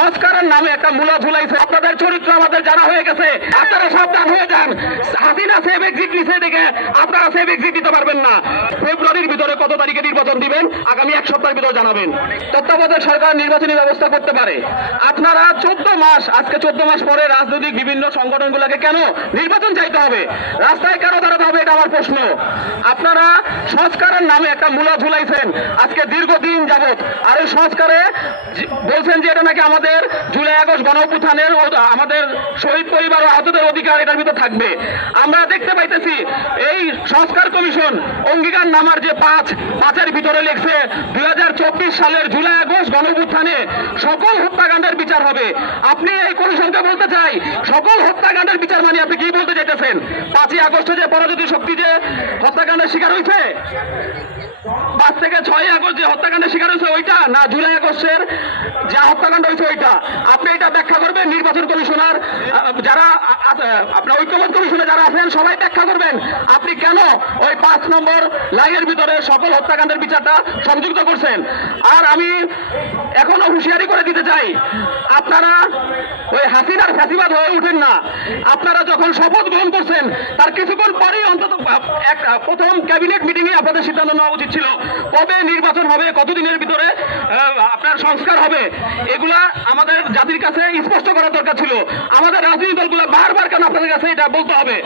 সংস্কারের নামে একটা মূলা ঝুলাইছে। আপনাদের চরিত্র আমাদের জানা হয়ে গেছে। আপনারা সাবধান হয়ে যান। হাসিনা সেভ এক্সিট নিচে দেখে আপনারা সেভ এক্সিট দিতে পারবেন না। ফেব্রুয়ারির ভিতরে কত তারিখে নির্বাচন দিবেন আগামী এক সপ্তাহের ভিতরে জানাবেন। তত্ত্বাবধায়ক সরকার নির্বাচনী ব্যবস্থা করতে পারে। আপনারা 14 মাস, আজকে 14 মাস পরে রাজনৈতিক বিভিন্ন সংগঠনগুলোকে কেন নির্বাচন চাইতে হবে, রাস্তায় কেন দাঁড়াতে হবে, এটা আমার প্রশ্ন। আপনারা সংস্কারের নামে একটা মূলা ঝুলাইছেন আজকে দীর্ঘদিন যাবত। আর এই সংস্কারে বলছেন যে এটা নাকি আমাদের জুলাই আগস্ট গণঅভ্যুত্থানের আমাদের শহীদ পরিবার ও আহতদের অধিকার এটার ভিতরে থাকবে। আমরা দেখতে পাইতেছি এই সংস্কার কমিশন অঙ্গীকার নামার যে পাঁচের ভিতরে লিখছে 2024 সালের জুলাই আগস্ট গণঅভ্যুত্থানে সকল হত্যাকাণ্ডের বিচার হবে। আপনি এই কমিশনকে বলতে চাই সকল হত্যাকাণ্ডের বিচার মানে আপনি কি বলতে চাইতেছেন? 5ই আগস্টে যে পরাজিত শক্তি যে হত্যাকাণ্ডের শিকার হয়েছে, 5 থেকে 6 আগস্ট যে হত্যাকাণ্ডের শিকার হয়েছে ওইটা, না জুলাই আগস্টের যা হত্যাকাণ্ড হয়েছে ওইটা? আপনি এটা ব্যাখ্যা করবেন। নির্বাচন কমিশনার যারা আপনার ঐক্যমত কমিশনে যারা আছেন সবাই ব্যাখ্যা করবেন আপনি কেন ওই 5 নম্বর লাইনের ভিতরে সকল হত্যাকাণ্ডের বিচারটা সংযুক্ত করছেন। আর আমি এখনো হুঁশিয়ারি করে দিতে চাই, আপনারা ওই হাসিনার ফ্যাসিবাদ হয়ে উঠেন না। আপনারা যখন শপথ গ্রহণ করছেন তার কিছুক্ষণ পরেই অন্তত প্রথম ক্যাবিনেট মিটিং এ আপনাদের সিদ্ধান্ত নেওয়া উচিত ছিল কবে নির্বাচন হবে, কতদিনের ভিতরে আপনার সংস্কার হবে। এগুলা আমাদের জাতির কাছে স্পষ্ট করার দরকার ছিল। আমাদের রাজনৈতিক দলগুলো বারবার কেন আপনাদের কাছে এটা বলতে হবে?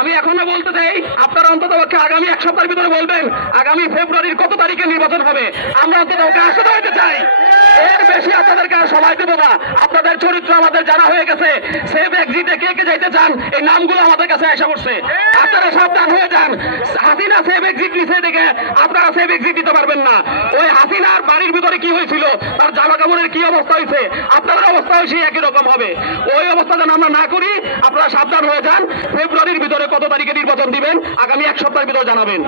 আমি এখনো বলতে চাই, আপনারা অন্তত আগামী এক সপ্তাহের ভিতরে বলবেন আগামী ফেব্রুয়ারির কত তারিখে নির্বাচন হবে। আমরা অন্তত আশা হইতে চাই। এর বেশি আপনাদেরকে আর সময় দেবো না। আপনাদের চরিত্র আমাদের জানা হয়ে গেছে। সেভ এক্সিটে কে কে যাইতে চান এই নামগুলো আমাদের কাছে এসে পড়ছে। আপনারা সাবধান হয়ে যান। হাসিনা সেভ এক্সিট নিচে দেখে আপনারা সেভ এক্সিট দিতে পারবেন না। ওই হাসিনার বাড়ির ভিতরে কি হয়েছিল, তার জামা কাপড়ের কি অবস্থা হয়েছে, আপনাদের অবস্থা সেই একই রকম হবে। ওই অবস্থা যেন আমরা না করি, আপনারা সাবধান হয়ে যান। ফেব্রুয়ারির ভিতরে কত তারিখে নির্বাচন দিবেন আগামী এক সপ্তাহের ভিতরে জানাবেন।